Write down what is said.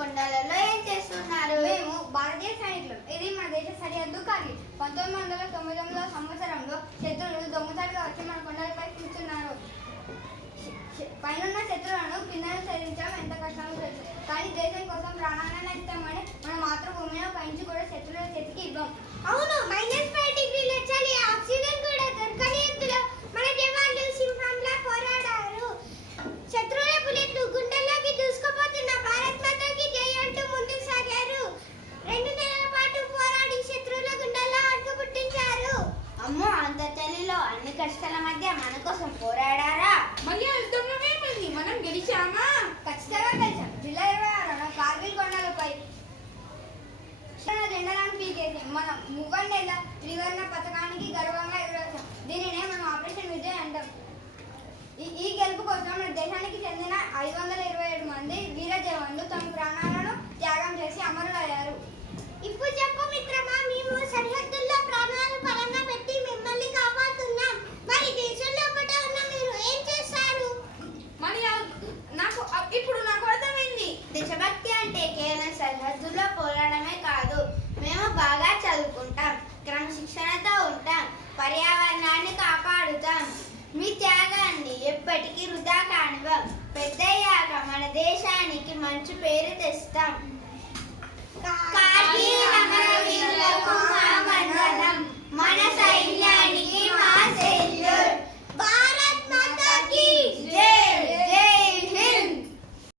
కొండలలో ఏం చేస్తున్నారు? మేము భారతీయ సైనికులు. ఇది మన దేశ సరిహద్దు కార్గిల్. 1999 సంవత్సరంలో శత్రువులు దొంగచాటుగా వచ్చి మన కొండలపై కూర్చున్నారు. పైన శత్రువులను కిందను ఛేదించడం ఎంత కష్టమో తెలుసు. కానీ దేశం కోసం ప్రాణాలను ఇస్తామని మన మాతృభూమిని పైంచి కూడా శత్రువుల చేతికి ఇవ్వం. అవును, -5 చలి, ఆక్సిజన్ కూడా దొరకని ఎత్తులో మన జవాన్లు సింహంలా పోరాడారు. శత్రువుల బుల్లెట్లు గుండెల్లోకి దూసుకుపోతున్న భారత్ మాతకి జై అంటూ ముందుకు సాగారు. 2 నెలల పాటు పోరాడి శత్రువుల గుండెల్లో అడ్డు పుట్టించారు. అమ్మో, అంత చలిలో అన్ని కష్టాల మధ్య మన కోసం పోరాడారా? మళ్ళీ యుద్ధంలో ఏమైంది? మనం గెలిచామా? ఖచ్చితంగా గెలిచాం. జూలై 26న కార్గిల్ కొండలపై జెండాలను పీకేసి మన మువ్వన్నెల త్రివర్ణ పథకానికి గర్వంగా ఎగురవేశాం. దీనినే మనం ఆపరేషన్ విజయ్ అంటాం. ఈ గెలుపు కోసం మన దేశానికి చెందిన 527 మంది వీర జవాన్లు తమ ప్రాణాలను త్యాగం చేసి అమరులయ్యారు. ఇప్పుడు చెప్పు మిత్రమా, మేము సరిహద్దుల్లో ప్రాణాలు పరంగా పెట్టి మిమ్మల్ని కాపాడుతున్నాం. మరి దేశంలో ఒకటే ఉన్న మీరు ఏం చేస్తారు? మరి ఇప్పుడు నాకు అర్థమైంది. దేశభక్తి అంటే కేవలం సరిహద్దుల్లో పోరాడమే కాదు. మేము బాగా చదువుకుంటాం, క్రమశిక్షణతో ఉంటాం, పర్యావరణాన్ని కాపాడుతాం. మీ త్యాగాన్ని ఎప్పటికీ వృధా కానివ్వం. పెద్దయ్యాక మన దేశానికి మంచి పేరు తెస్తాం.